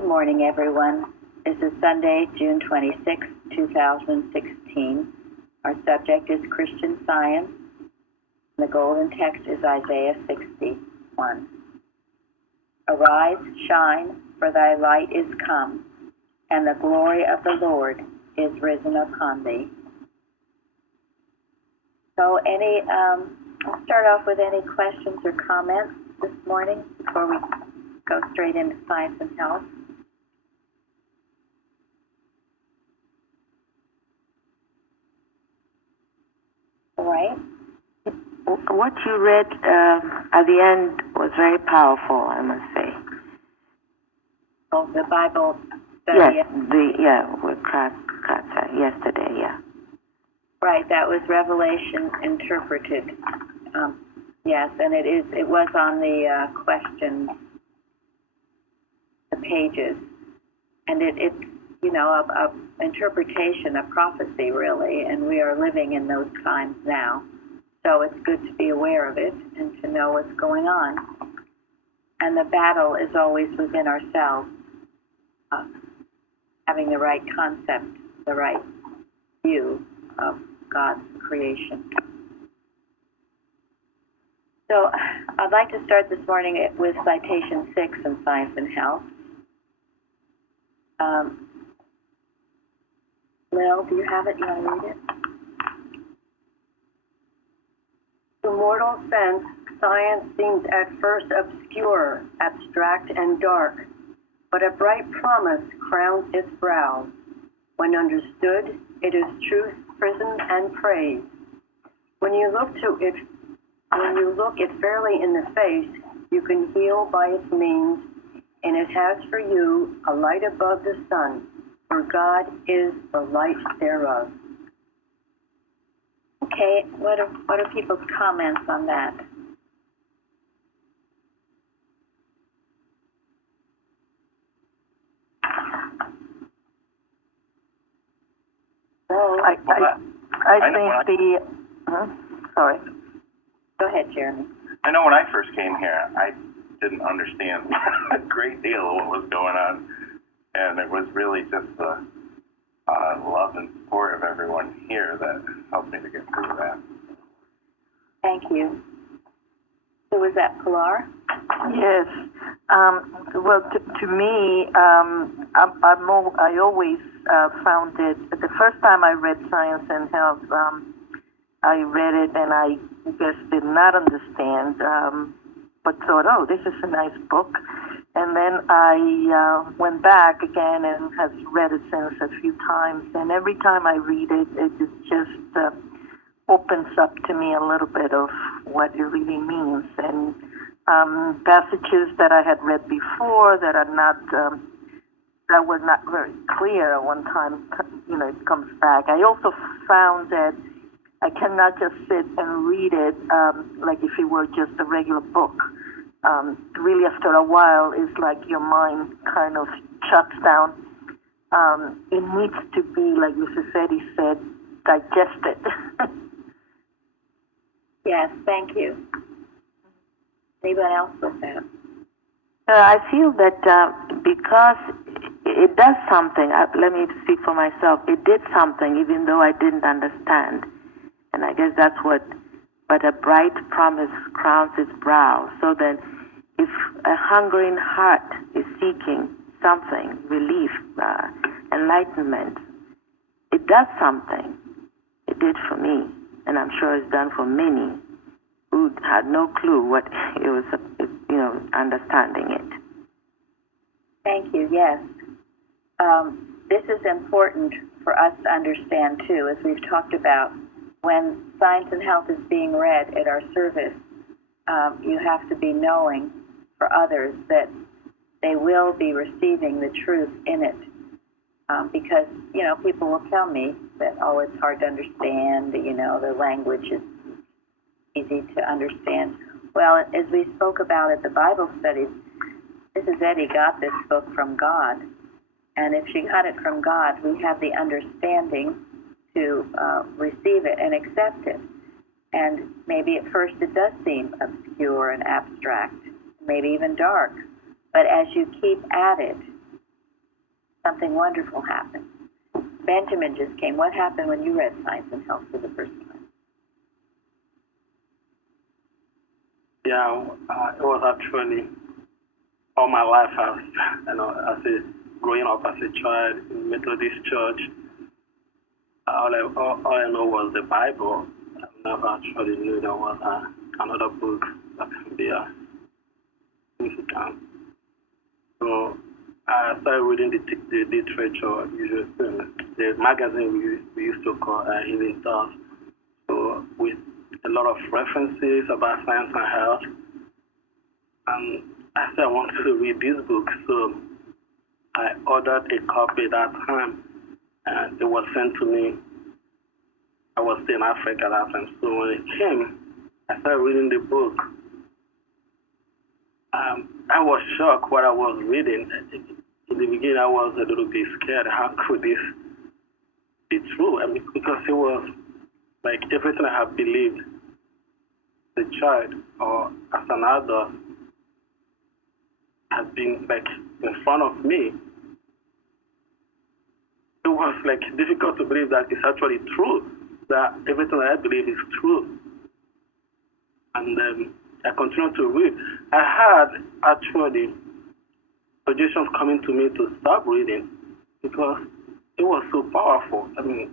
Good morning, everyone. This is Sunday, June 26, 2016. Our subject is Christian Science. The golden text is Isaiah 61. Arise, shine, for thy light is come, and the glory of the Lord is risen upon thee. So I'll start off with any questions or comments this morning before we go straight into science and health. All right. What you read at the end was very powerful, I must say. Oh, the Bible study. Yes, with Kratza yesterday, yeah. Right, that was Revelation interpreted. Yes, and it was on the questions, the pages, and it's a interpretation, a prophecy really, and we are living in those times now. So it's good to be aware of it and to know what's going on. And the battle is always within ourselves, having the right concept, the right view of God's creation. So I'd like to start this morning with citation 6 in Science and Health. Lil, do you have it? You want to read it? To mortal sense, science seems at first obscure, abstract, and dark, but a bright promise crowns its brow. When understood, it is truth, prism, and praise. When you look it fairly in the face, you can heal by its means, and it has for you a light above the sun, for God is the light thereof. Okay, what are people's comments on that? I think sorry. Go ahead, Jeremy. I know when I first came here, I didn't understand a great deal of what was going on, and it was really just the love and support of everyone here that helped me to get through that. Thank you. Who was that, Pilar? Yes. Well, to me, I always found it, the first time I read Science and Health, I read it and I just did not understand, but thought, oh, this is a nice book. And then I went back again and have read it since a few times. And every time I read it, it just opens up to me a little bit of what it really means. And passages that I had read before that are not, that were not very clear at one time, it comes back. I also found that I cannot just sit and read it like if it were just a regular book. Really, after a while, it's like your mind kind of shuts down. It needs to be, like Mrs. Eddy said, digested. Yes, thank you. Anyone else with that? I feel that because it does something, let me speak for myself, it did something even though I didn't understand. And I guess that's but a bright promise crowns its brow, so that if a hungering heart is seeking something, relief, enlightenment, it does something. It did for me, and I'm sure it's done for many who had no clue what it was, understanding it. Thank you, yes. This is important for us to understand, too, as we've talked about. When Science and Health is being read at our service, you have to be knowing for others that they will be receiving the truth in it. Because, people will tell me that, it's hard to understand, the language is easy to understand. Well, as we spoke about at the Bible studies, Mrs. Eddy got this book from God. And if she got it from God, we have the understanding to receive it and accept it. And maybe at first it does seem obscure and abstract, maybe even dark. But as you keep at it, Something wonderful happened. Benjamin just came. What happened when you read Science and Health for the first time? Yeah, it was actually all my life. Growing up as a child in Methodist church, all I know was the Bible. I never actually knew there was another book that can be significant. So I started reading the literature, usually the magazine we used to call Healing Thoughts. So with a lot of references about science and health. And I said I wanted to read this book, so I ordered a copy that time, and it was sent to me. I was still in Africa at that time, so when it came, I started reading the book. I was shocked what I was reading. In the beginning, I was a little bit scared. How could this be true? I mean, because it was like everything I have believed as a child or as an adult has been like in front of me. It was like difficult to believe that it's actually true, that everything I believe is true. And I continued to read. I had actually suggestions coming to me to stop reading because it was so powerful. I mean,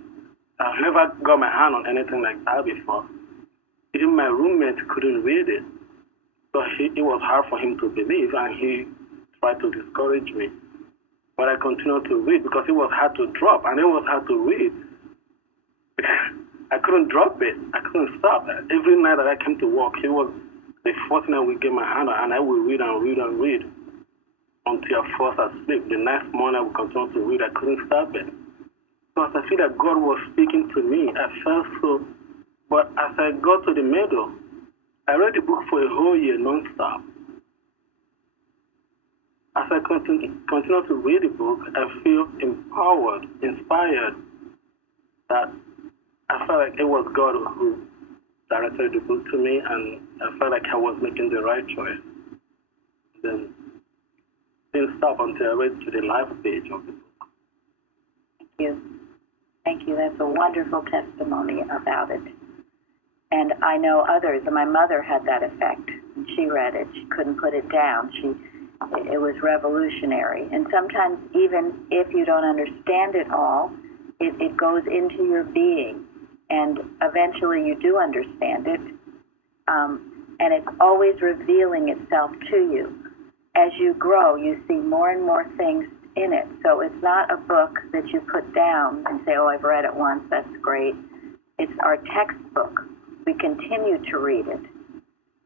I've never got my hand on anything like that before. Even my roommate couldn't read it. So it was hard for him to believe, and he tried to discourage me. But I continued to read because it was hard to drop, and it was hard to read. I couldn't drop it. I couldn't stop. Every night that I came to work, it was the first night we get my hand on, and I would read and read and read until I fall asleep. The next morning, I would continue to read. I couldn't stop it. Because I feel that God was speaking to me. I felt so. But as I got to the middle, I read the book for a whole year non-stop. As I continue to read the book, I feel empowered, inspired, that I felt like it was God who directed the book to me, and I felt like I was making the right choice. Then didn't stop until I read to the last page of the book. Thank you. Thank you. That's a wonderful testimony about it. And I know others, and my mother had that effect. When she read it, she couldn't put it down. It was revolutionary. And sometimes even if you don't understand it all, it goes into your being. And eventually you do understand it. And it's always revealing itself to you. As you grow, you see more and more things in it. So it's not a book that you put down and say, oh, I've read it once, that's great. It's our textbook. We continue to read it.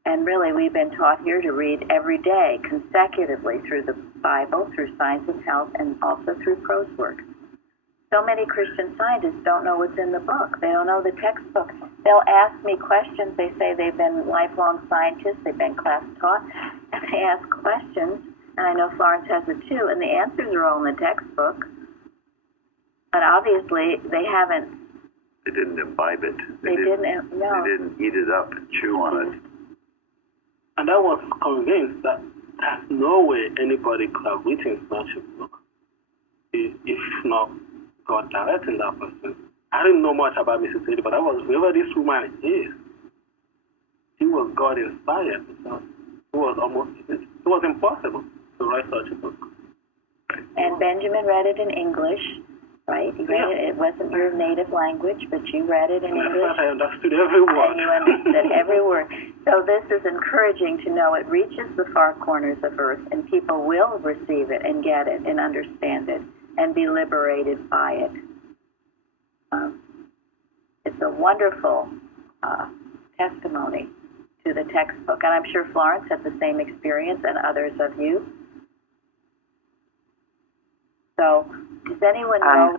And really, we've been taught here to read every day, consecutively, through the Bible, through Science and Health, and also through prose work. So many Christian scientists don't know what's in the book. They don't know the textbook. They'll ask me questions. They say they've been lifelong scientists. They've been class taught. And they ask questions, and I know Florence has it too, and the answers are all in the textbook. But obviously, they haven't. They didn't imbibe it. They didn't, no. They didn't eat it up and chew on it. And I was convinced that there's no way anybody could have written such a book if not God directing that person. I didn't know much about Mrs. Sadie, but I was whoever this woman is. She was God inspired. So it was impossible to write such a book. And Benjamin read it in English, right? You read it. It wasn't your native language, but you read it in English. I understood every word. And you understood every word. So this is encouraging to know it reaches the far corners of earth, and people will receive it and get it and understand it and be liberated by it. It's a wonderful testimony to the textbook. And I'm sure Florence had the same experience, and others of you. So does anyone know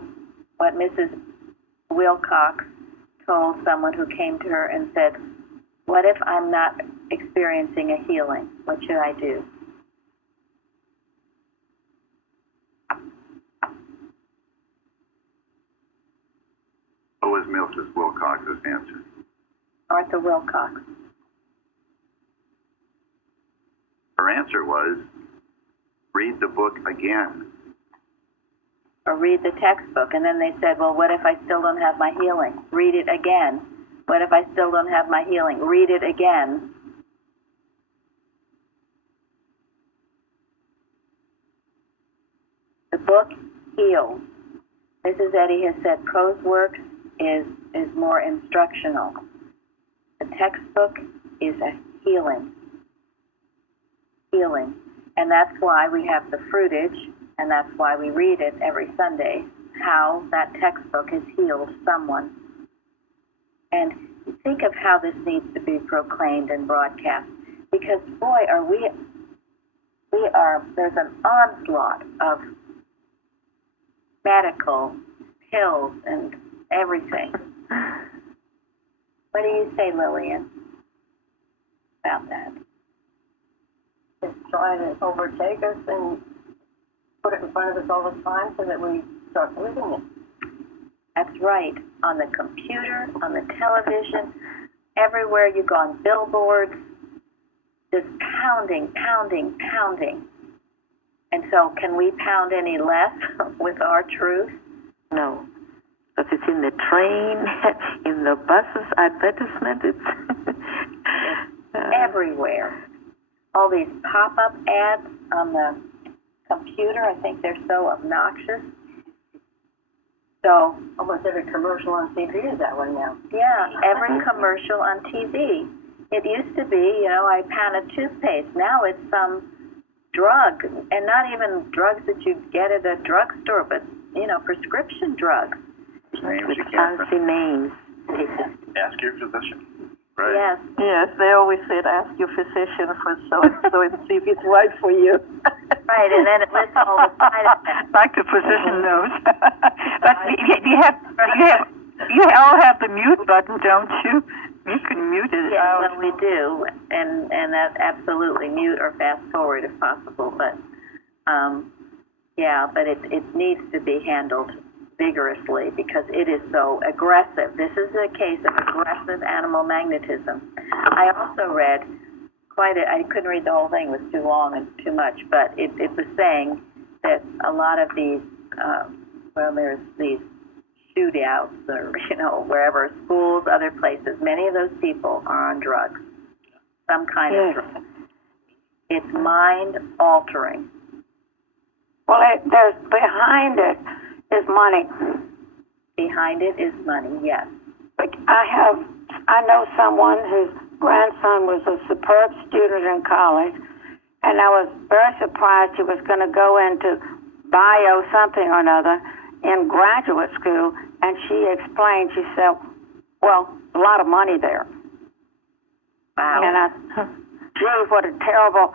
what Mrs. Wilcox told someone who came to her and said, what if I'm not experiencing a healing? What should I do? What was Mrs. Wilcox's answer? Martha Wilcox. Her answer was, read the book again. or read the textbook. And then they said, well, what if I still don't have my healing? Read it again. What if I still don't have my healing? Read it again. The book heals. Mrs. Eddy has said prose works is more instructional. The textbook is a healing. Healing. And that's why we have the fruitage, and that's why we read it every Sunday, how that textbook has healed someone. And think of how this needs to be proclaimed and broadcast. Because, boy, there's an onslaught of medical pills and everything. What do you say, Lillian, about that? It's trying to overtake us and put it in front of us all the time so that we start living it. That's right. On the computer, on the television, everywhere you go, on billboards, just pounding, pounding, pounding. And so can we pound any less with our truth? No. But it's in the train, in the buses, advertisement, it's everywhere. All these pop-up ads on the computer, I think they're so obnoxious. So Almost every commercial on TV is that way now. yeah, every commercial on TV. It used to be, I pound a toothpaste. Now it's some drug, and not even drugs that you get at a drugstore, but, prescription drugs. Names with you can't fancy names. Ask your physician. right? Yes. Yes, they always said, ask your physician for so-and-so and see if it's right for you. Right, and then it lists all the side effects. Like the physician knows. But you all have the mute button, don't you? You can mute it. Yeah, well, we do, and that absolutely mute or fast forward if possible. But but it needs to be handled vigorously because it is so aggressive. This is a case of aggressive animal magnetism. I also read I couldn't read the whole thing; it was too long and too much. But it was saying that a lot of these, there's these shootouts or, wherever, schools, other places, many of those people are on drugs, some kind of drug. It's mind-altering. Well, there's behind it is money. Behind it is money, yes. Like I know someone whose grandson was a superb student in college, and I was very surprised he was going to go into bio something or another in graduate school, and she explained, she said, well, a lot of money there. Wow. And I, gee, what a terrible,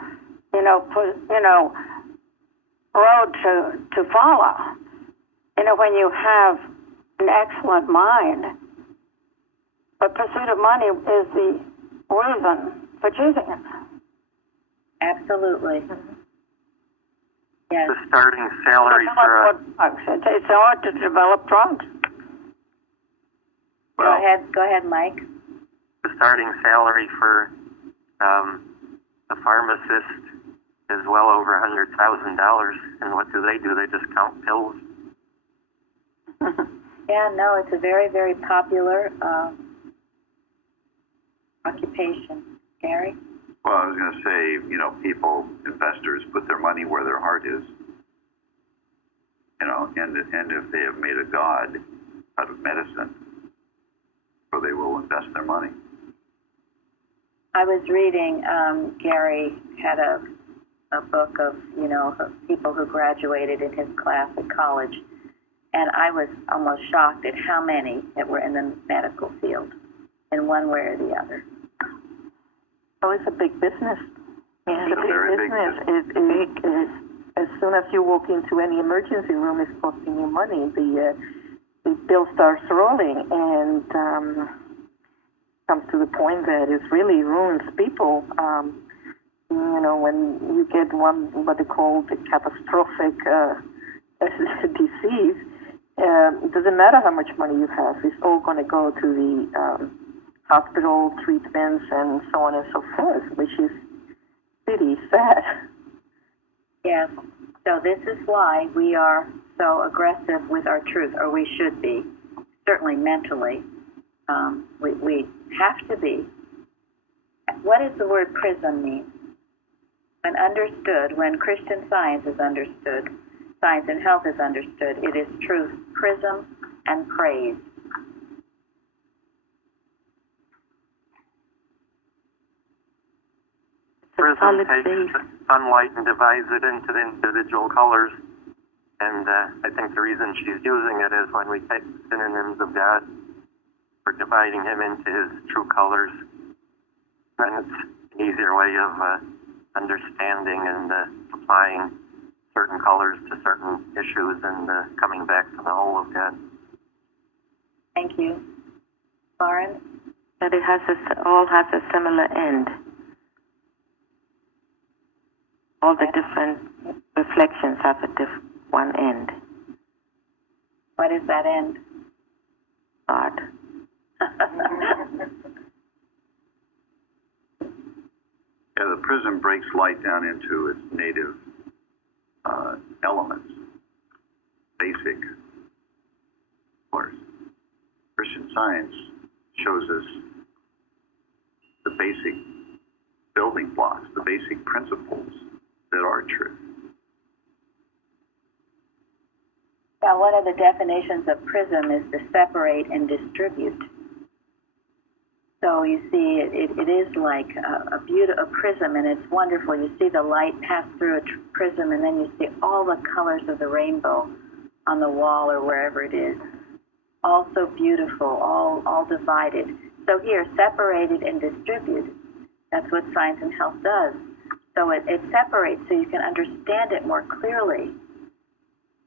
road to follow. When you have an excellent mind, but pursuit of money is the reason for choosing it. Absolutely. Yes. The starting salary for It's hard to develop drugs. Well, Go ahead, Mike. the starting salary for a pharmacist is well over $100,000. And what do? They just count pills. Yeah, no, it's a very, very popular occupation. Gary? Well, I was going to say, investors put their money where their heart is. And if they have made a god out of medicine, so they will invest their money. I was reading, Gary had a book of, of people who graduated in his class at college, and I was almost shocked at how many that were in the medical field, in one way or the other. Oh, it's a big business. It's a very big It as soon as you walk into any emergency room, it's costing you money. The bill starts rolling, and comes to the point that it really ruins people. When you get what they call the catastrophic disease, it doesn't matter how much money you have. It's all going to go to the hospital treatments and so on and so forth, which is pretty sad. Yes. So this is why we are so aggressive with our truth, or we should be, certainly mentally. We have to be. What does the word prism mean? When understood, when Christian Science is understood, science and health is understood, it is truth, prism, and praise. Prism takes sunlight and divides it into the individual colors. And I think the reason she's using it is when we take synonyms of God, we're dividing him into his true colors. And it's an easier way of understanding and applying certain colors to certain issues and coming back to the whole of God. Thank you. Lauren? That it all has a similar end. All the different reflections have one end. What is that end? God. Yeah, the prism breaks light down into its native elements, basic colors. Christian Science shows us the basic building blocks, the basic principles that are true. Now, one of the definitions of prism is to separate and distribute. So you see, it is like a prism, and it's wonderful. You see the light pass through a prism, and then you see all the colors of the rainbow on the wall or wherever it is. All so beautiful, all divided. So here, separated and distributed. That's what science and health does. So it separates so you can understand it more clearly.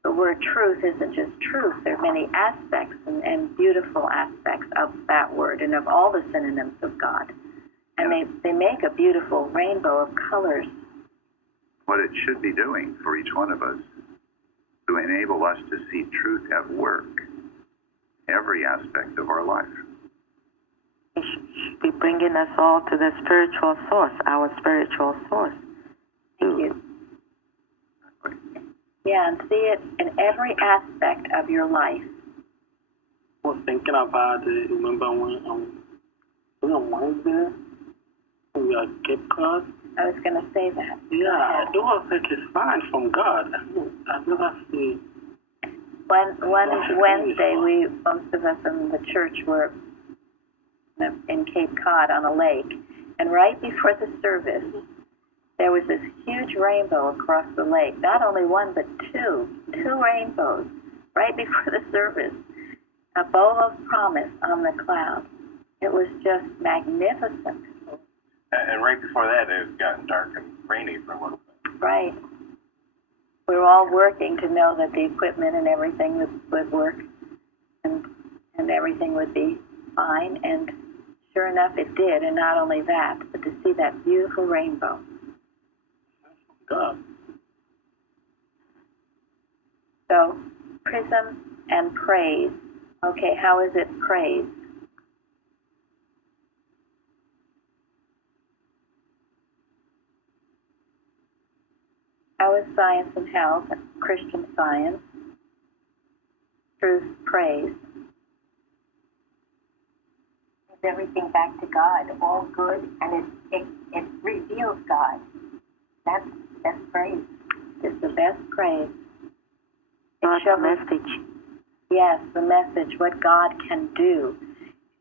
The word truth isn't just truth. There are many aspects and beautiful aspects of that word and of all the synonyms of God. And they make a beautiful rainbow of colors. What it should be doing for each one of us to enable us to see truth at work every aspect of our life. It should be bringing us all to the spiritual source, our spiritual source. Thank you. Yeah, and see it in every aspect of your life. I was thinking about it. Remember when on Wednesday we are Cape Cod? I was going to say that. Yeah, it was like a sign from God. I've never seen. One Wednesday, most of us in the church were in Cape Cod on a lake, and right before the service, there was this huge rainbow across the lake. Not only one, but two rainbows right before the service. A bow of promise on the cloud. It was just magnificent. And right before that, it had gotten dark and rainy for a little bit. Right. We were all working to know that the equipment and everything would work and everything would be fine. And sure enough, it did. And not only that, but to see that beautiful rainbow. God. So, prism and praise. Okay, how is it praise? How is science and health, Christian Science, truth, praise? It's everything back to God, all good, and it reveals God. That's praise. It's the best praise. God's message. Yes, the message, what God can do.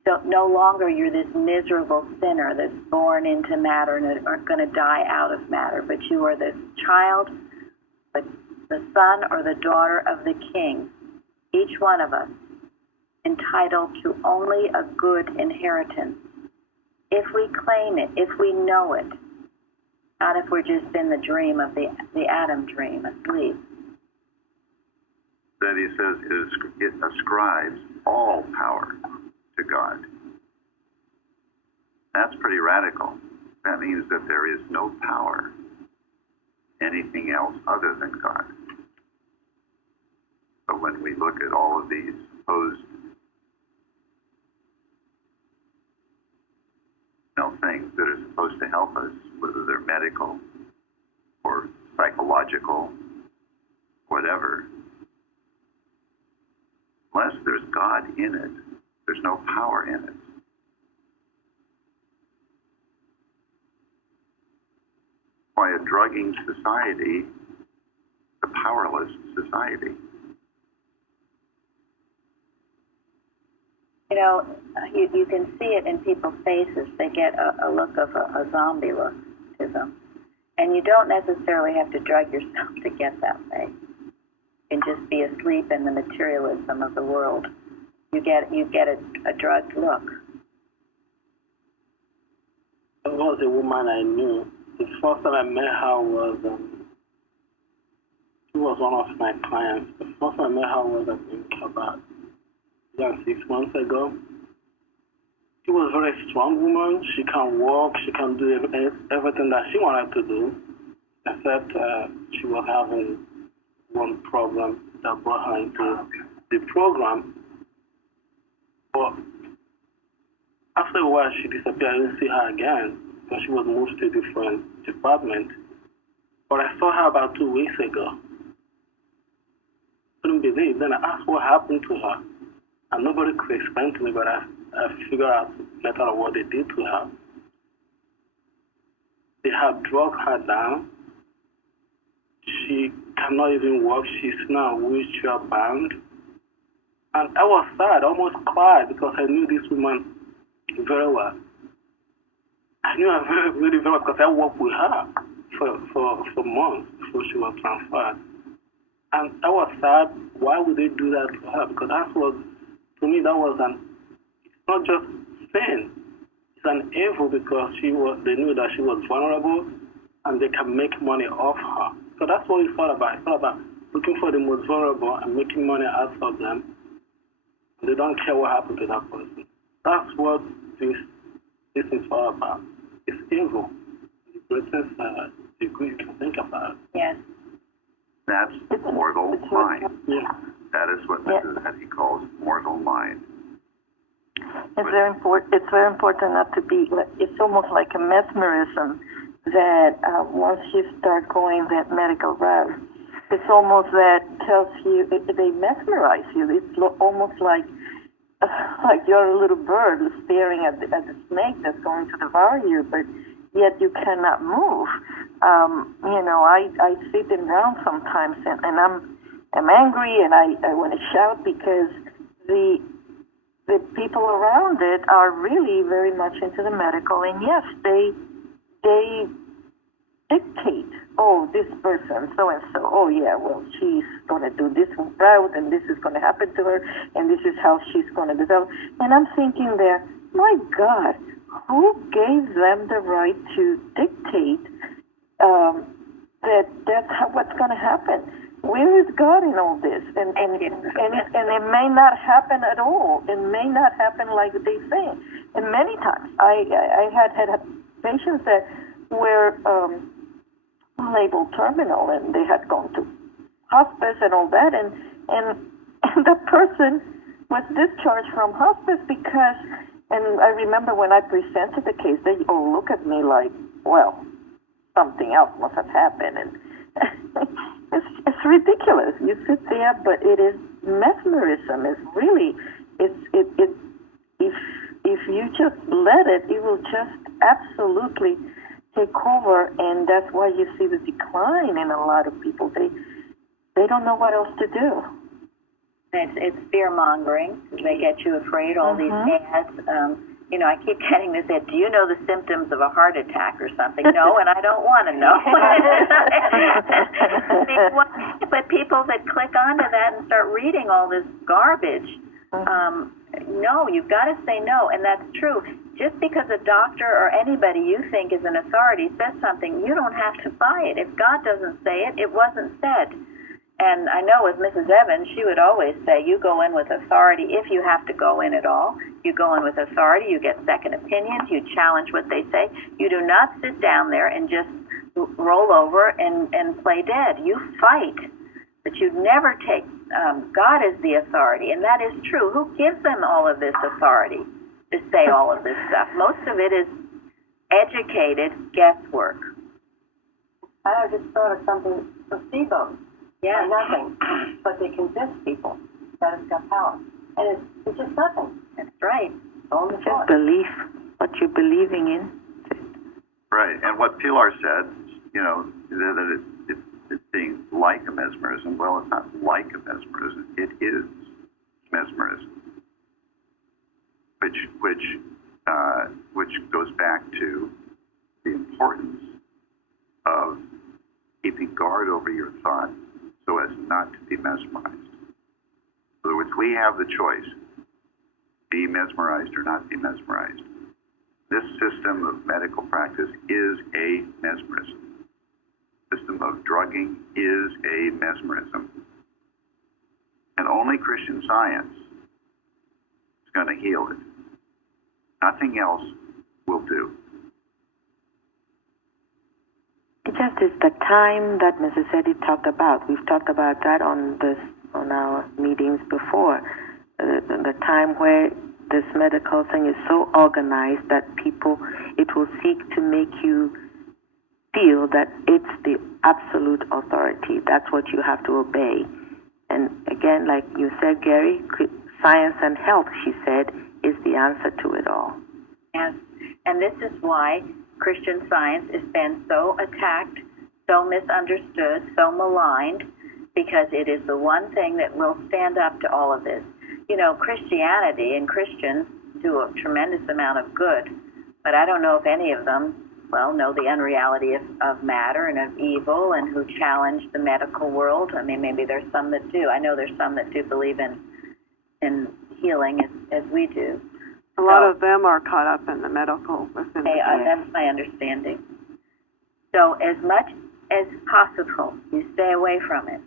So no longer you're this miserable sinner that's born into matter and are going to die out of matter, but you are this child, the son or the daughter of the King, each one of us, entitled to only a good inheritance. If we claim it, if we know it, not if we're just in the dream of the Adam dream, asleep. That he says it ascribes all power to God. That's pretty radical. That means that there is no power, anything else other than God. But when we look at all of these supposed things that are supposed to help us, whether they're medical or psychological, whatever, God in it. There's no power in it. Why a drugging society, a powerless society. You know, you can see it in people's faces. They get a look of a zombie look to them. And you don't necessarily have to drug yourself to get that way. You can just be asleep in the materialism of the world. You get a drugged look. There was a woman I knew. The first time I met her was, she was one of my clients. The first time I met her was, I think, about 6 months ago. She was a very strong woman. She can walk. She can do everything that she wanted to do, except she was having one problem that brought her into the program. But after a while, she disappeared. I didn't see her again because she was moved to a different department. But I saw her about 2 weeks ago. Couldn't believe. Then I asked what happened to her. And nobody could explain to me, but I figured out later what they did to her. They had drugged her down. She cannot even walk. She's now wheelchair bound. And I was sad, I almost cried because I knew this woman very well. I knew her really very well because I worked with her for months before she was transferred. And I was sad. Why would they do that to her? Because that was, to me, that was it's not just sin. It's an evil because they knew that she was vulnerable and they can make money off her. So that's what it's all about. It's all about looking for the most vulnerable and making money out of them. They don't care what happened to that person. That's what this is all about. It's evil. The greatest degree you can think about it. Yes. That's mortal mind. Yeah. That is what Mrs. Hetty calls mortal mind. It's very important. It's very important not to be. It's almost like a mesmerism that once you start going that medical route, it's almost that tells you they mesmerize you. It's almost like you're a little bird staring at the snake that's going to devour you, but yet you cannot move. I sit in round sometimes, and I'm angry, and I want to shout because the people around it are really very much into the medical, and yes, they dictate, oh, this person, so and so, oh yeah, well, she's going to do this route, and this is going to happen to her, and this is how she's going to develop. And I'm thinking there, my God, who gave them the right to dictate that's what's going to happen? Where is God in all this? And it may not happen at all. It may not happen like they say. And many times I had patients that were labeled terminal, and they had gone to hospice and all that, and the person was discharged from hospice because, and I remember when I presented the case, they all look at me like, well, something else must have happened, and it's ridiculous. You sit there, but it is mesmerism. It's really, if you just let it, it will just absolutely take over, and that's why you see the decline in a lot of people. They don't know what else to do. It's fear mongering. They get you afraid. All these ads. I keep getting this ad. Do you know the symptoms of a heart attack or something? No, and I don't want to know. But people that click onto that and start reading all this garbage, no, you've got to say no, and that's true. Just because a doctor or anybody you think is an authority says something, you don't have to buy it. If God doesn't say it, it wasn't said. And I know with Mrs. Evans, she would always say, you go in with authority if you have to go in at all. You go in with authority, you get second opinions, you challenge what they say. You do not sit down there and just roll over and play dead. You fight. But you never take, God is the authority, and that is true. Who gives them all of this authority to say all of this stuff? Most of it is educated guesswork. I just thought of something, placebo. Yeah. Nothing, but they convince people that it's got power. And it's just nothing. That's right. All in the Just thought. belief, what you're believing in. Right, and what Pilar said, you know, that it's being like a mesmerism. Well, it's not like a mesmerism. It is mesmerism, which goes back to the importance of keeping guard over your thoughts so as not to be mesmerized. In other words, we have the choice: be mesmerized or not be mesmerized. This system of medical practice is a mesmerism. System of drugging is a mesmerism. And only Christian Science is going to heal it. Nothing else will do. It just is the time that Mrs. Eddy talked about. We've talked about that on our meetings before. The time where this medical thing is so organized that it will seek to make you feel that it's the absolute authority. That's what you have to obey. And again, like you said, Gary, science and health, she said, is the answer to it all. Yes. And this is why Christian Science has been so attacked, so misunderstood, so maligned, because it is the one thing that will stand up to all of this. You know, Christianity and Christians do a tremendous amount of good, but I don't know if any of them, know the unreality of matter and of evil and who challenge the medical world. I mean, maybe there's some that do. I know there's some that do believe in healing as we do. A lot of them are caught up in the medical. That's my understanding. So as much as possible, you stay away from it.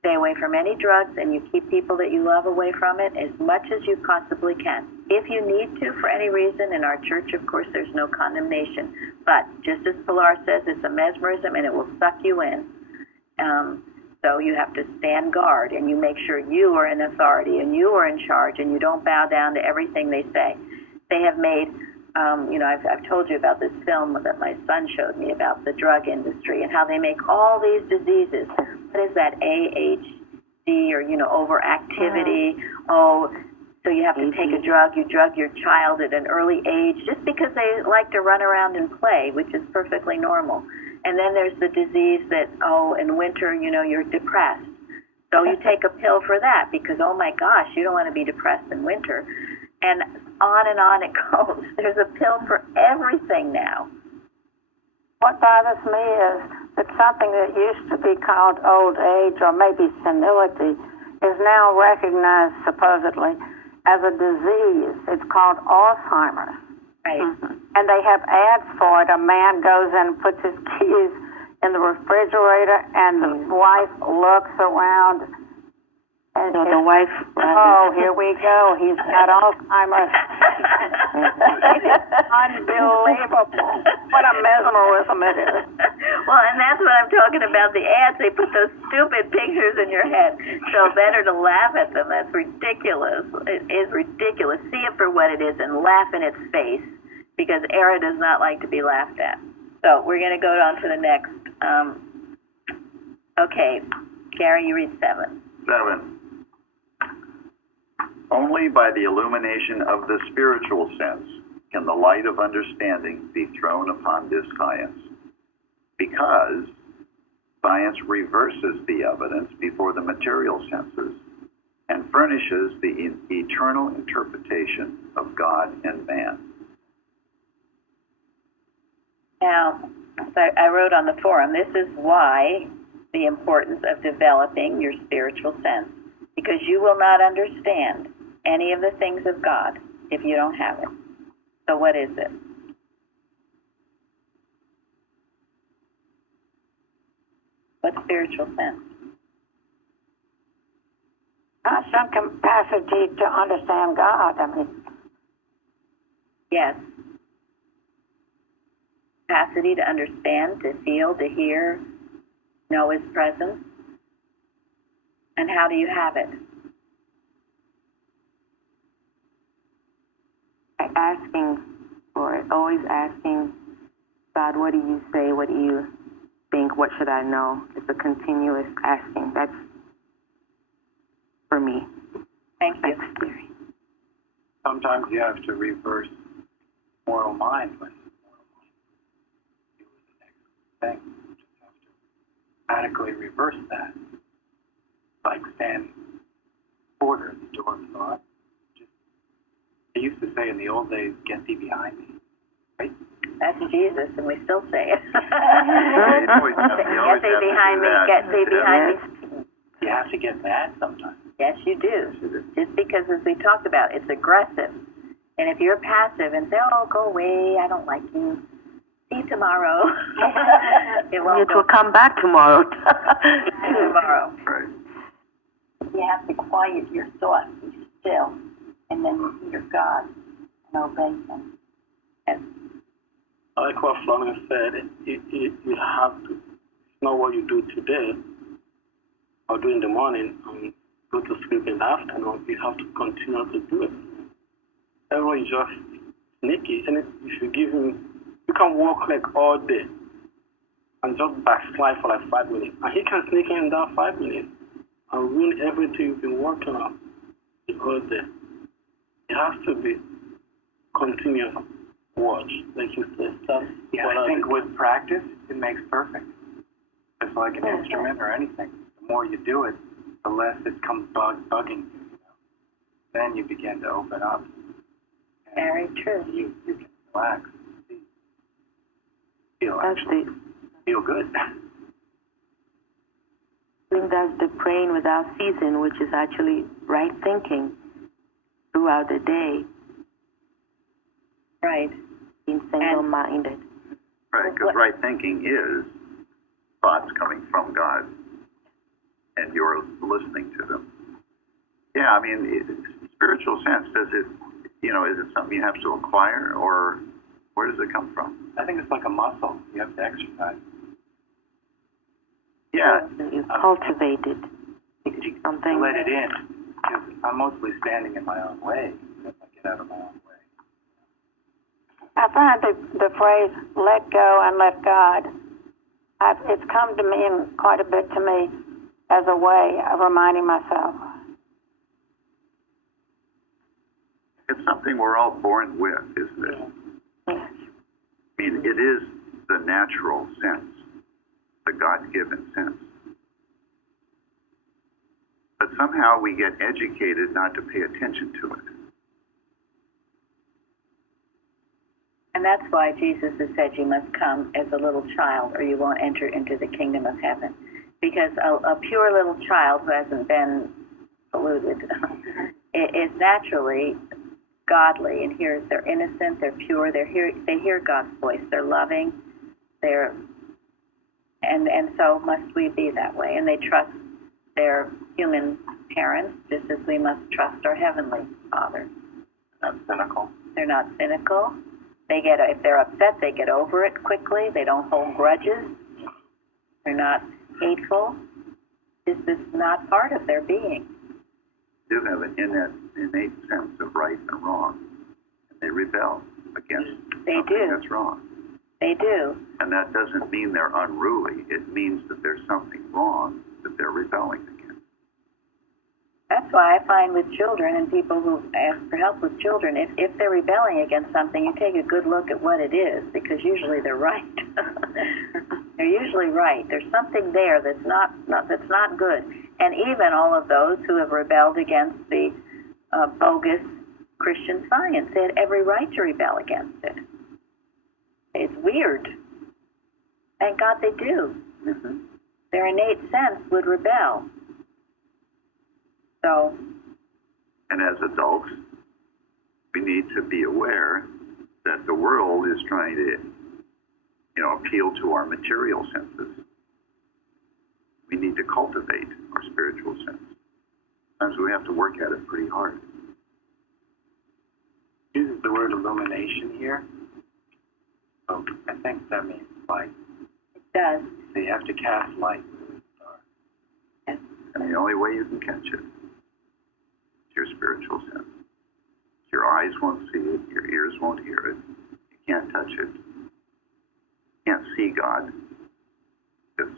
Stay away from any drugs, and you keep people that you love away from it as much as you possibly can. If you need to, for any reason, in our church, of course, there's no condemnation. But just as Pilar says, it's a mesmerism, and it will suck you in. So you have to stand guard, and you make sure you are in authority, and you are in charge, and you don't bow down to everything they say. They have made, I've told you about this film that my son showed me about the drug industry and how they make all these diseases. What is that, ADHD or, overactivity? So you have to take a drug. You drug your child at an early age just because they like to run around and play, which is perfectly normal. And then there's the disease that, in winter, you're depressed. So you take a pill for that because, oh my gosh, you don't want to be depressed in winter. And on it goes. There's a pill for everything now. What bothers me is that something that used to be called old age or maybe senility is now recognized supposedly as a disease. It's called Alzheimer's. Right. Mm-hmm. And they have ads for it. A man goes in and puts his keys in the refrigerator, and the wife looks around. And the wife... here we go. He's got Alzheimer's. It is unbelievable. What a mesmerism it is. Well, and that's what I'm talking about, the ads. They put those stupid pictures in your head. So better to laugh at them. That's ridiculous. It is ridiculous. See it for what it is and laugh in its face, because Era does not like to be laughed at. So we're going to go on to the next. Okay, Gary, you read 7. 7. Only by the illumination of the spiritual sense can the light of understanding be thrown upon this science, because science reverses the evidence before the material senses and furnishes the eternal interpretation of God and man. Now, so I wrote on the forum, this is why the importance of developing your spiritual sense, because you will not understand any of the things of God if you don't have it. So what is it? What spiritual sense? Some capacity to understand God. Yes. Capacity to understand, to feel, to hear, know His presence. And how do you have it? Always asking God, what do you say? What do you think? What should I know? It's a continuous asking. That's for me. Thank you. That's scary. sometimes you have to reverse mortal mind when mortal mind do the next thing. You just have to radically reverse that. Like standing quarter at the door of thought. They used to say in the old days, "Get thee behind me." Right? That's Jesus, and we still say it. You always have Get to thee do behind me, that. get thee behind me. You have to get mad sometimes. Yes, you do. Just because, as we talked about, it's aggressive. And if you're passive and say, "Oh, go away, I don't like you. See you tomorrow." It won't It will come back tomorrow. tomorrow. Right. You have to quiet your thoughts, be still, and then you hear God and obey Him. And I like what Flanagan said. You have to, it's not what you do today or do in the morning and go to sleep in the afternoon. You have to continue to do it. Everyone is just sneaky, and if you give him, you can walk like all day and just backslide for like 5 minutes, and he can sneak in that 5 minutes and ruin everything you've been working on the whole day. It has to be continuous watch, like you said. Yeah, I think with practice, it makes perfect. It's like an instrument or anything. The more you do it, the less it comes bugging you. Then you begin to open up. very true. You can relax. Feel good. I think that's the praying without ceasing, which is actually right thinking throughout the day, Right. being single-minded. Right, because right thinking is thoughts coming from God, and you're listening to them. Yeah, I mean, spiritual sense, is it something you have to acquire, or where does it come from? I think it's like a muscle. You have to exercise. Yeah. You cultivate it. Something. Let it in. Because I'm mostly standing in my own way. If I get out of my own way. I find the phrase "let go and let God." It's come to mean quite a bit to me as a way of reminding myself. It's something we're all born with, isn't it? Yes. I mean, it is the natural sense, the God-given sense. But somehow we get educated not to pay attention to it. And that's why Jesus has said you must come as a little child or you won't enter into the kingdom of heaven. Because a pure little child who hasn't been polluted is naturally godly and they're innocent, they're pure, they hear God's voice, they're loving, and so must we be that way. And they trust their human parents just as we must trust our heavenly Father. Not cynical. They're not cynical. If they're upset, they get over it quickly. They don't hold grudges. They're not hateful. This is not part of their being. They do have an innate sense of right and wrong, and they rebel against something that's wrong. They do. And that doesn't mean they're unruly. It means that there's something wrong that they're rebelling against. That's why I find with children and people who ask for help with children, if they're rebelling against something, you take a good look at what it is, because usually they're right. They're usually right. There's something there that's not good. And even all of those who have rebelled against the bogus Christian Science, they had every right to rebel against it. It's weird. Thank God they do. Mm-hmm. Their innate sense would rebel. So. And as adults, we need to be aware that the world is trying to, appeal to our material senses. We need to cultivate our spiritual sense. Sometimes we have to work at it pretty hard. It uses the word illumination here. So I think that means light. It does. So you have to cast light through the dark. Yes. And the only way you can catch it is your spiritual sense. Your eyes won't see it, your ears won't hear it, you can't touch it. You can't see God. Because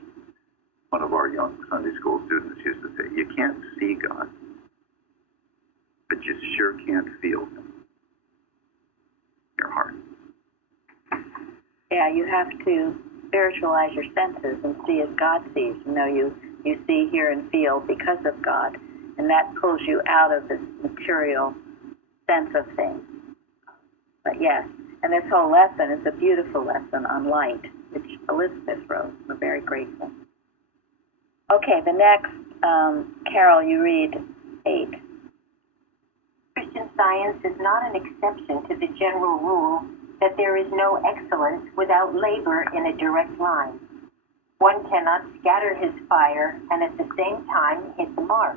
one of our young Sunday school students used to say, you can't see God, but you sure can't feel Him. Yeah, you have to spiritualize your senses and see as God sees. You know, you see, hear, and feel because of God. And that pulls you out of this material sense of things. But yes, and this whole lesson is a beautiful lesson on light, which Elizabeth wrote. We're very grateful. Okay, the next, Carol, you read 8. Christian Science is not an exception to the general rule that there is no excellence without labor in a direct line. One cannot scatter his fire and at the same time hit the mark.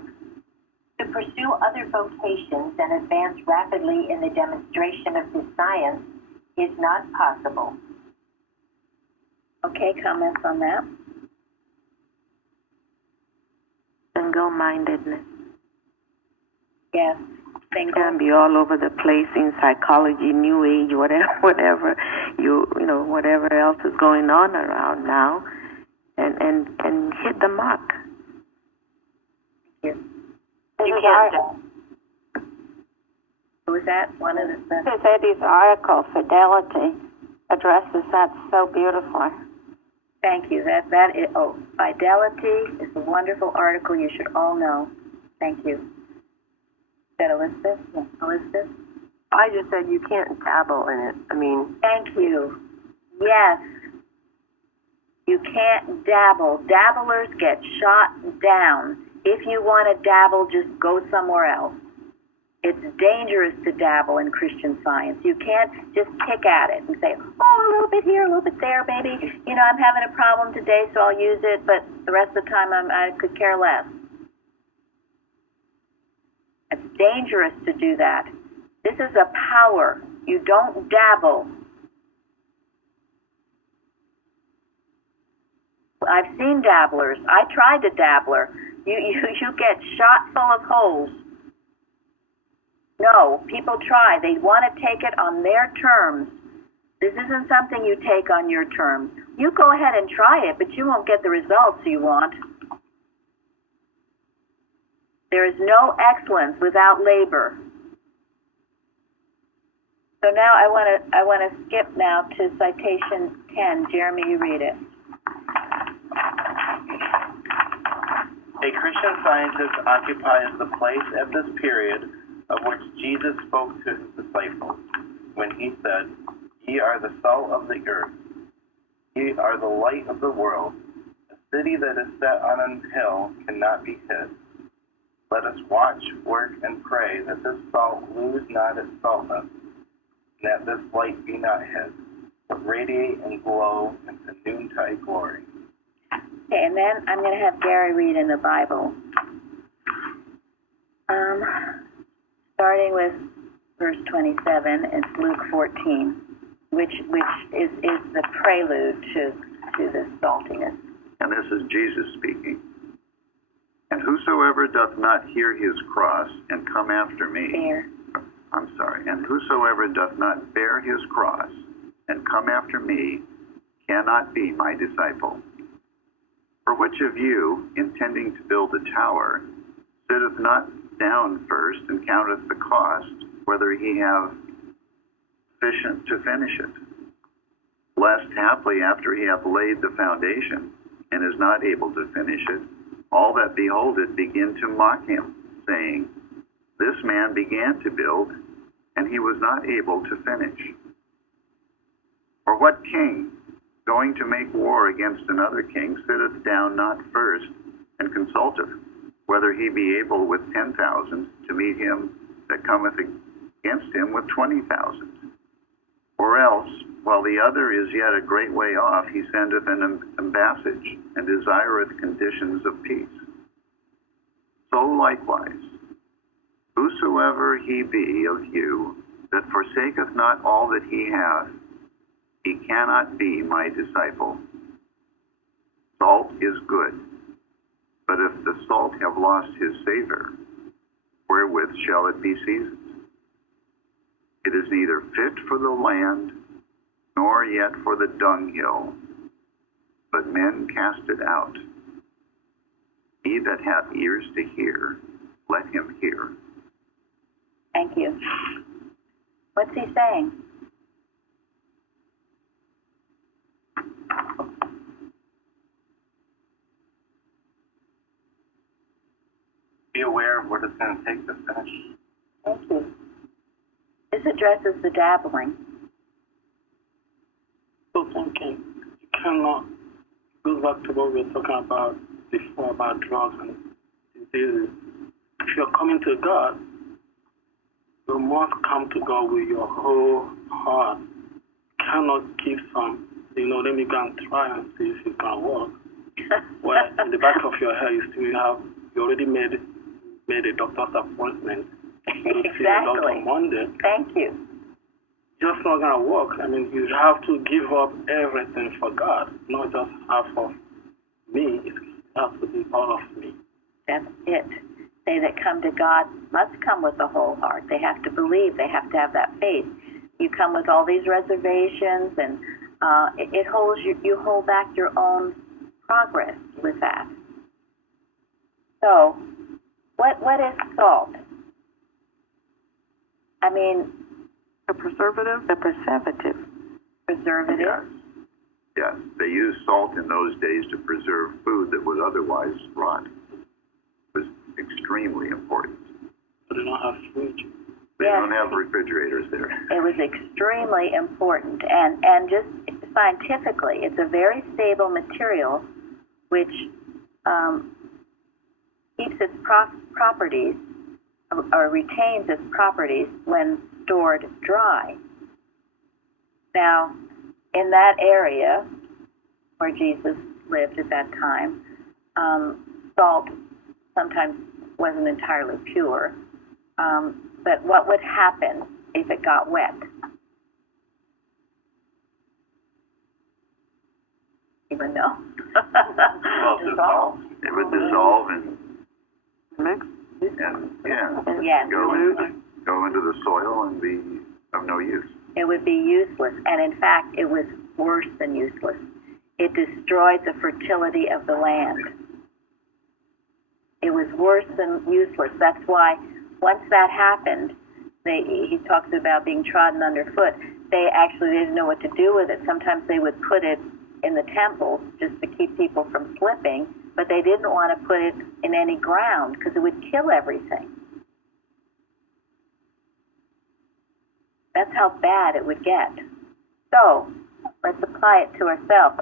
To pursue other vocations and advance rapidly in the demonstration of this science is not possible. Okay, comments on that? Single-mindedness. Yes. It can be all over the place in psychology, New Age, whatever whatever else is going on around now, and hit the mark. Yes. You can't. Who was that? One of the. This Eddie's article, Fidelity, addresses that so beautifully. Thank you. That is. Oh, Fidelity is a wonderful article. You should all know. Thank you. Is that Elizabeth? Yeah. Elizabeth? I just said you can't dabble in it. I mean, Thank you. Yes. You can't dabble. Dabblers get shot down. If you want to dabble, just go somewhere else. It's dangerous to dabble in Christian Science. You can't just pick at it and say, oh, a little bit here, a little bit there, baby. You know, I'm having a problem today, so I'll use it, but the rest of the time I could care less. It's dangerous to do that. This is a power. You don't dabble. I've seen dabblers. I tried to dabbler. You get shot full of holes. No, people try. They want to take it on their terms. This isn't something you take on your terms. You go ahead and try it, but you won't get the results you want. There is no excellence without labor. So now I want to skip now to citation 10. Jeremy, you read it. A Christian Scientist occupies the place at this period of which Jesus spoke to his disciples when he said, "Ye are the salt of the earth. Ye are the light of the world. A city that is set on an hill cannot be hid. Let us watch, work, and pray that this salt lose not its saltness, and that this light be not hid, but radiate and glow into noontide glory." Okay, and then I'm going to have Gary read in the Bible. Starting with verse 27, it's Luke 14, which is the prelude to this saltiness. And this is Jesus speaking. And whosoever doth not hear his cross and come after me, and whosoever doth not bear his cross and come after me cannot be my disciple. For which of you, intending to build a tower, sitteth not down first and counteth the cost, whether he have sufficient to finish it? Lest haply after he hath laid the foundation, and is not able to finish it, all that behold it begin to mock him, saying, This man began to build, and he was not able to finish. Or what king, going to make war against another king, sitteth down not first, and consulteth, whether he be able with 10,000 to meet him that cometh against him with 20,000? Or else, while the other is yet a great way off, he sendeth an ambassage, and desireth conditions of peace. So likewise, whosoever he be of you that forsaketh not all that he hath, he cannot be my disciple. Salt is good, but if the salt have lost his savor, wherewith shall it be seasoned? It is neither fit for the land, nor yet for the dunghill, but men cast it out. He that hath ears to hear, let him hear. Thank you. What's he saying? be aware of what it's going to take to finish. Thank you. This addresses the dabbling. So thinking, you cannot go back to what we were talking about before about drugs and diseases. If you're coming to God, you must come to God with your whole heart. You cannot give some, let me go and try and see if it can work. Well, in the back of your head, you already made a doctor's appointment to see the doctor on Monday. Thank you. Just not gonna work. You have to give up everything for God, not just half of me. It has to be all of me. That's it. They that come to God must come with the whole heart. They have to believe. They have to have that faith. You come with all these reservations, and it holds you. You hold back your own progress with that. So, what is salt? A preservative? The preservative. Preservative. Yes, they used salt in those days to preserve food that would otherwise rot. It was extremely important. But they don't have fridge. They don't have refrigerators there. It was extremely important, and just scientifically, it's a very stable material which keeps its properties or retains its properties when stored dry. Now, in that area where Jesus lived at that time, salt sometimes wasn't entirely pure. But what would happen if it got wet? Even know? Well, dissolve. It would dissolve and Mix? Yes. go into the soil and be of no use. It would be useless, and in fact, it was worse than useless. It destroyed the fertility of the land. It was worse than useless. That's why once that happened, he talks about being trodden underfoot. They didn't know what to do with it. Sometimes they would put it in the temples just to keep people from slipping, but they didn't want to put it in any ground because it would kill everything. That's how bad it would get. So, let's apply it to ourselves.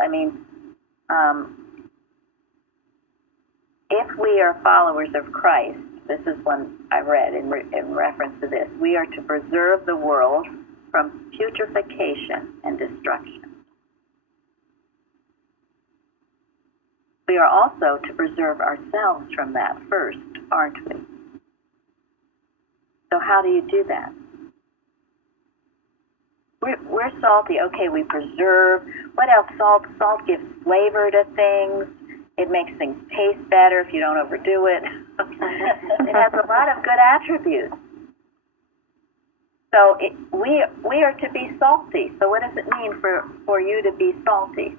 If we are followers of Christ, this is one I read in reference to this, we are to preserve the world from putrefaction and destruction. We are also to preserve ourselves from that first, aren't we? So how do you do that? We're salty. Okay, we preserve. What else? Salt gives flavor to things. It makes things taste better if you don't overdo it. It has a lot of good attributes. So we are to be salty. So what does it mean for you to be salty?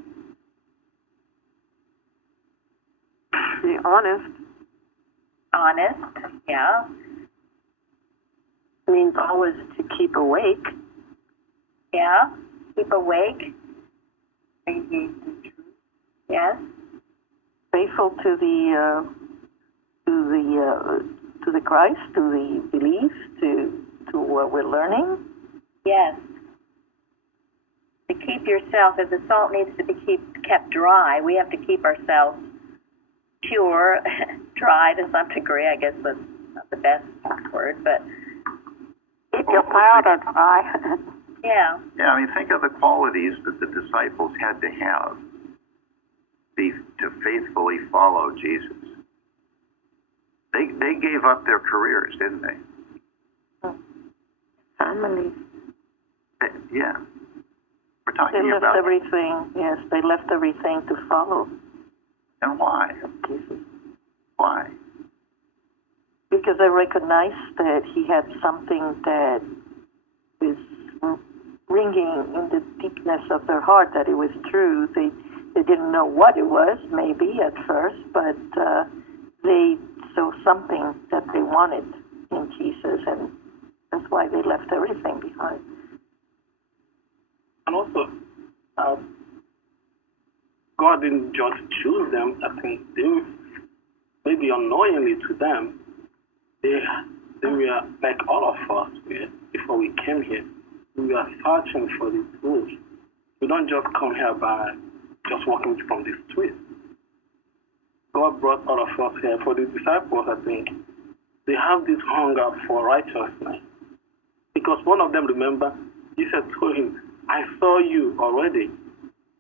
Be honest. Honest, yeah. Means always to keep awake. Yeah, keep awake. Yes. Faithful to the Christ, to the belief, to what we're learning. Yes. To keep yourself, if the salt needs to be kept dry, we have to keep ourselves pure, dry to some degree. I guess that's not the best word, but Keep your powder dry. yeah. Yeah, think of the qualities that the disciples had to have to faithfully follow Jesus. They gave up their careers, didn't they? Families. Yeah. We're They talking left about everything. Yes, they left everything to follow and why? Jesus. Why? Because they recognized that he had something that is ringing in the deepness of their heart, that it was true. They didn't know what it was, maybe at first, but they saw something that they wanted in Jesus, and that's why they left everything behind. And also, God didn't just choose them. I think they, maybe unknowingly to them, they were like all of us were before we came here. We are searching for the truth. We don't just come here by just walking from the street. God brought all of us here. For the disciples, I think, they have this hunger for righteousness. Because one of them, remember, Jesus told him, I saw you already,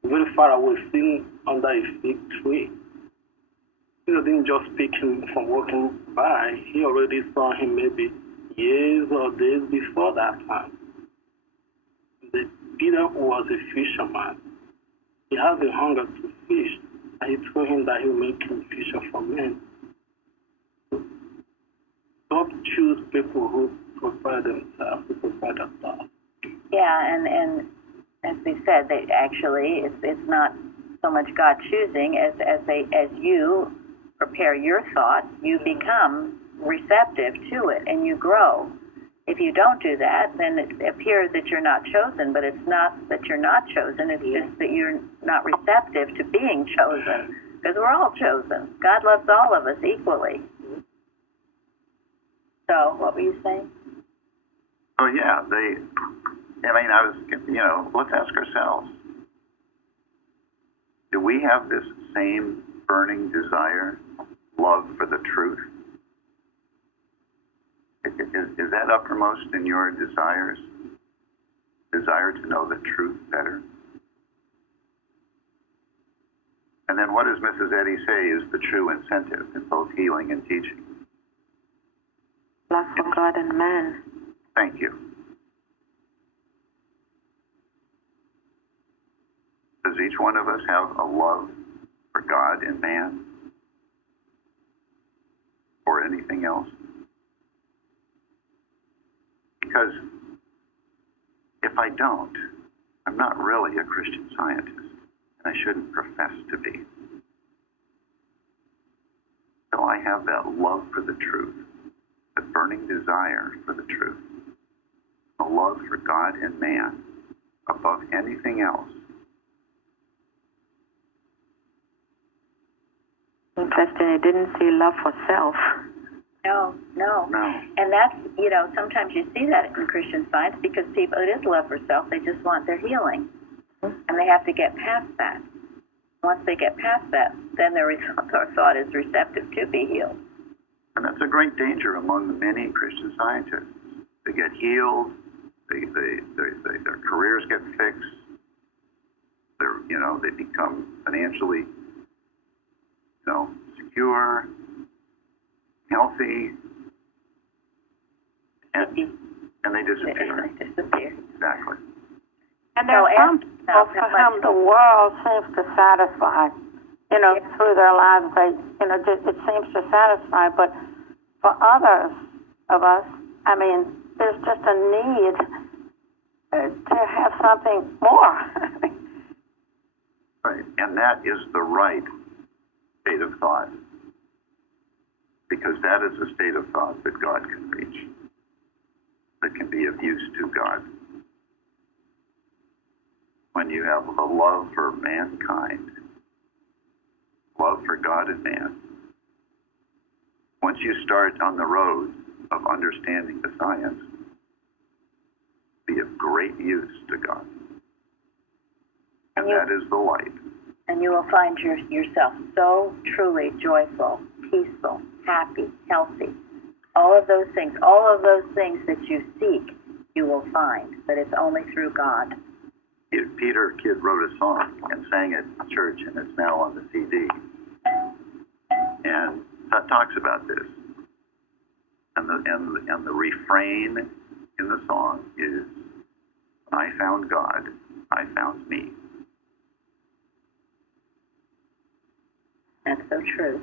very far away, sitting under a fig tree. Jesus didn't just pick him from walking by. He already saw him maybe years or days before that time. Peter was a fisherman. He has a hunger to fish, and he told him that he will make him fisher for men. God choose people who provide themselves, who provide themselves. Yeah, and as we said, they actually it's not so much God choosing as you prepare your thoughts, you become receptive to it and you grow. If you don't do that, then it appears that you're not chosen, but it's not that you're not chosen, it's just that you're not receptive to being chosen, because we're all chosen. God loves all of us equally. So, what were you saying? Oh yeah, let's ask ourselves, do we have this same burning desire, love for the truth? Is that uppermost in your desires? Desire to know the truth better? And then what does Mrs. Eddy say is the true incentive in both healing and teaching? Love for God and man. Thank you. Does each one of us have a love for God and man? Or anything else? Because if I don't, I'm not really a Christian Scientist, and I shouldn't profess to be. So I have that love for the truth, that burning desire for the truth, a love for God and man above anything else. Interesting, it didn't say love for self. No. And that's, sometimes you see that in Christian Science because people, it is love for self, they just want their healing. And they have to get past that. Once they get past that, then their thought is receptive to be healed. And that's a great danger among the many Christian Scientists. They get healed, their careers get fixed, they become financially, secure, healthy, and they disappear. Exactly. And there are some people for whom the world seems to satisfy, through their lives, it seems to satisfy, but for others of us, there's just a need to have something more. Right, and that is the right state of thought, because that is a state of thought that God can reach, that can be of use to God. When you have a love for mankind, love for God and man, once you start on the road of understanding the science, be of great use to God. And that is the light. And you will find yourself so truly joyful, peaceful, happy, healthy. All of those things that you seek, you will find, but it's only through God. Peter Kidd wrote a song and sang it in church, and it's now on the CD. And that talks about this. And the refrain in the song is, I found God, I found me. That's so true.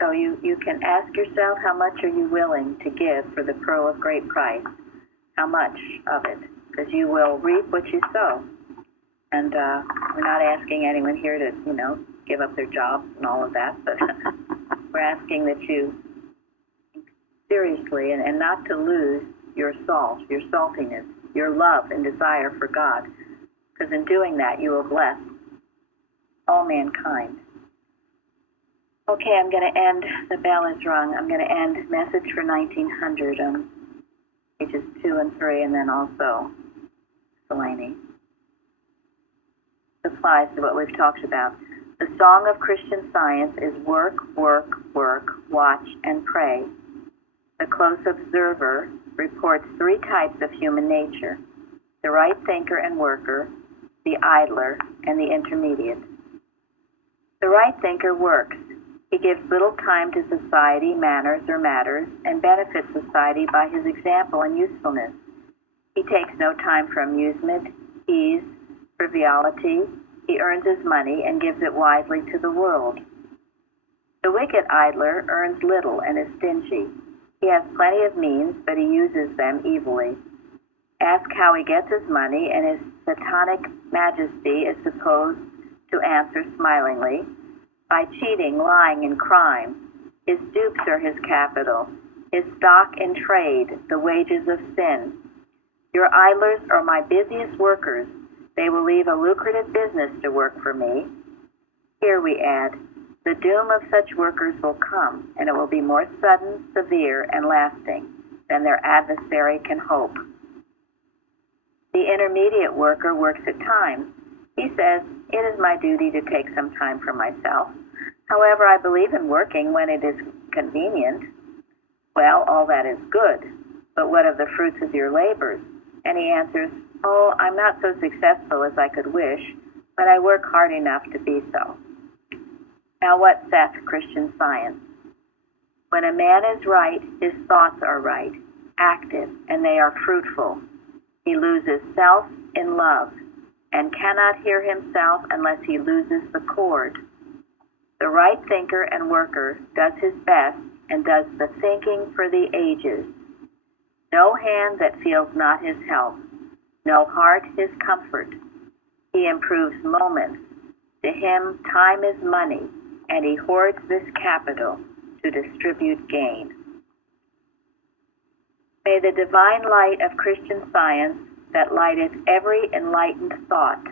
So you can ask yourself, how much are you willing to give for the pearl of great price? How much of it? Because you will reap what you sow. And we're not asking anyone here to, give up their jobs and all of that, but we're asking that you seriously and not to lose your salt, your saltiness, your love and desire for God. Because in doing that, you will bless all mankind. Okay, I'm going to end, the bell is rung. I'm going to end message for 1900 on pages 2 and 3, and then also Selene. Applies to what we've talked about. The song of Christian Science is work, work, work, watch, and pray. The close observer reports 3 types of human nature: the right thinker and worker, the idler, and the intermediate. The right thinker works. He gives little time to society, manners, or matters, and benefits society by his example and usefulness. He takes no time for amusement, ease, frivolity. He earns his money and gives it wisely to the world. The wicked idler earns little and is stingy. He has plenty of means, but he uses them evilly. Ask how he gets his money, and his satanic majesty is supposed to answer smilingly: by cheating, lying, and crime. His dupes are his capital, his stock in trade, the wages of sin. Your idlers are my busiest workers. They will leave a lucrative business to work for me. Here we add, the doom of such workers will come, and it will be more sudden, severe, and lasting than their adversary can hope. The intermediate worker works at times. He says, it is my duty to take some time for myself. However, I believe in working when it is convenient. Well, all that is good, but what of the fruits of your labors? And he answers, oh, I'm not so successful as I could wish, but I work hard enough to be so. Now what saith Christian Science? When a man is right, his thoughts are right, active, and they are fruitful. He loses self in love, and cannot hear himself unless he loses the cord. The right thinker and worker does his best and does the thinking for the ages. No hand that feels not his help, no heart his comfort. He improves moments. To him time is money, and he hoards this capital to distribute gain. May the divine light of Christian Science that lighteth every enlightened thought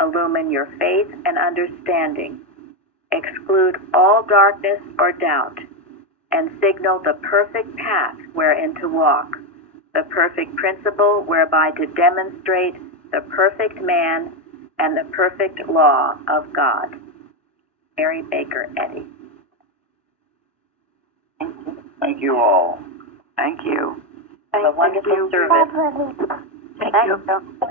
illumine your faith and understanding, exclude all darkness or doubt, and signal the perfect path wherein to walk, the perfect principle whereby to demonstrate the perfect man and the perfect law of God. Mary Baker Eddy. Thank you all. Thank you. Have a wonderful service. Thank you.